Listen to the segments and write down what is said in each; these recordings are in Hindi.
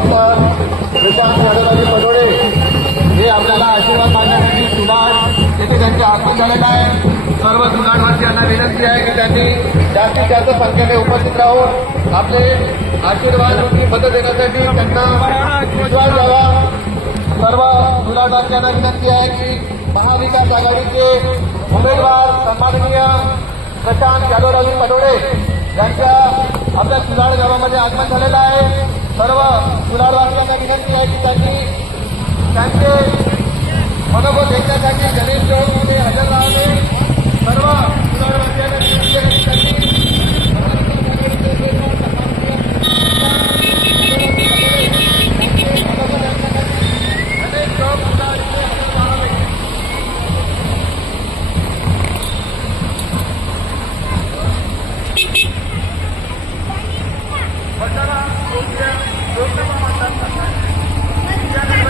डॉक्टर विशांत राधाजी पटोळे हे आपल्याला आशीर्वाद मागण्यासाठी सुधार येथे त्यांच्या आगमन झालेला आहे सर्व सुनाडवासियांना विनंती है कि त्यांनी जास्तीत जास्त संख्येने उपस्थित राहून अपने आशीर्वाद मत देण्यासाठी विश्वास द्यावा सर्व सुनाडवासियांना विनंती है कि महाविकास आघाड़ी के उमेदवार सन्माननीय प्रशांत जाधवराजी पटोळे यांच्या आपल्या सुनाड गावामध्ये आगमन है सर्व सुधारवासियांना विनंती आहे की त्यांनी त्यांचे मनोबल घेण्यासाठी लोकसभा मतदारसंघात.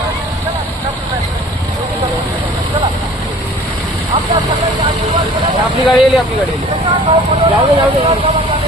आपली गाडी ले अपनी गाडी ले जाओगे जाओगे।